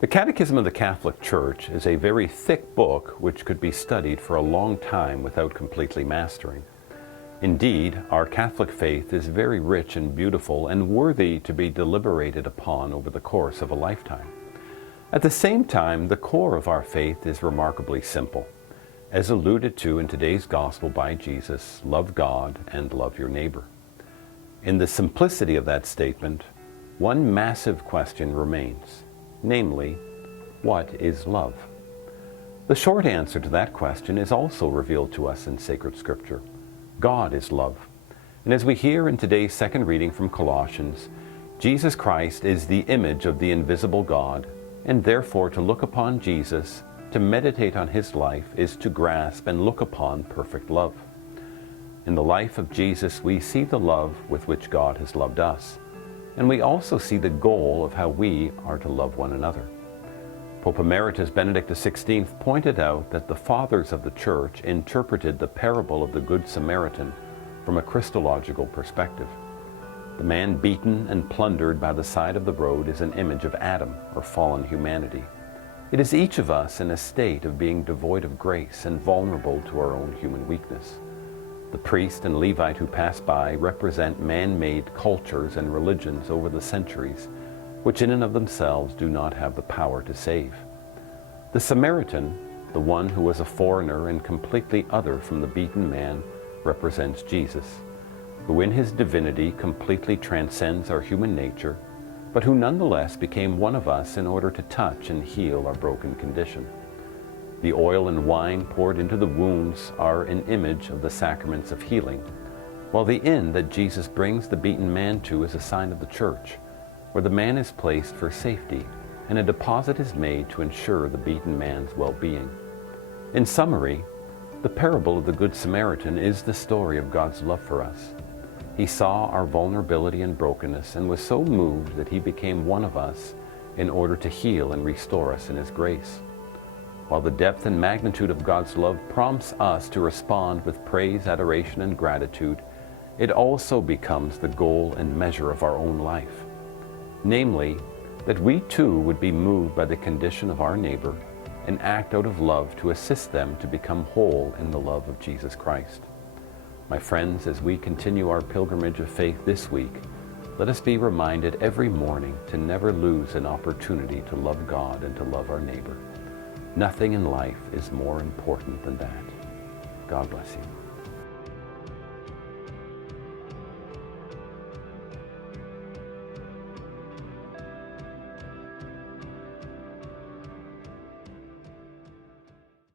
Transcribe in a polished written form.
The Catechism of the Catholic Church is a very thick book which could be studied for a long time without completely mastering. Indeed, our Catholic faith is very rich and beautiful and worthy to be deliberated upon over the course of a lifetime. At the same time, the core of our faith is remarkably simple. As alluded to in today's Gospel by Jesus, love God and love your neighbor. In the simplicity of that statement, one massive question remains. Namely, what is love? The short answer to that question is also revealed to us in sacred scripture. God is love. And as we hear in today's second reading from Colossians, Jesus Christ is the image of the invisible God, and therefore to look upon Jesus, to meditate on his life, is to grasp and look upon perfect love. In the life of Jesus, we see the love with which God has loved us. And we also see the goal of how we are to love one another. Pope Emeritus Benedict XVI pointed out that the fathers of the Church interpreted the parable of the Good Samaritan from a Christological perspective. The man beaten and plundered by the side of the road is an image of Adam, or fallen humanity. It is each of us in a state of being devoid of grace and vulnerable to our own human weakness. The priest and Levite who pass by represent man-made cultures and religions over the centuries, which in and of themselves do not have the power to save. The Samaritan, the one who was a foreigner and completely other from the beaten man, represents Jesus, who in his divinity completely transcends our human nature, but who nonetheless became one of us in order to touch and heal our broken condition. The oil and wine poured into the wounds are an image of the sacraments of healing, while the inn that Jesus brings the beaten man to is a sign of the Church, where the man is placed for safety and a deposit is made to ensure the beaten man's well-being. In summary, the parable of the Good Samaritan is the story of God's love for us. He saw our vulnerability and brokenness and was so moved that he became one of us in order to heal and restore us in his grace. While the depth and magnitude of God's love prompts us to respond with praise, adoration, and gratitude, it also becomes the goal and measure of our own life. Namely, that we too would be moved by the condition of our neighbor and act out of love to assist them to become whole in the love of Jesus Christ. My friends, as we continue our pilgrimage of faith this week, let us be reminded every morning to never lose an opportunity to love God and to love our neighbor. Nothing in life is more important than that. God bless you.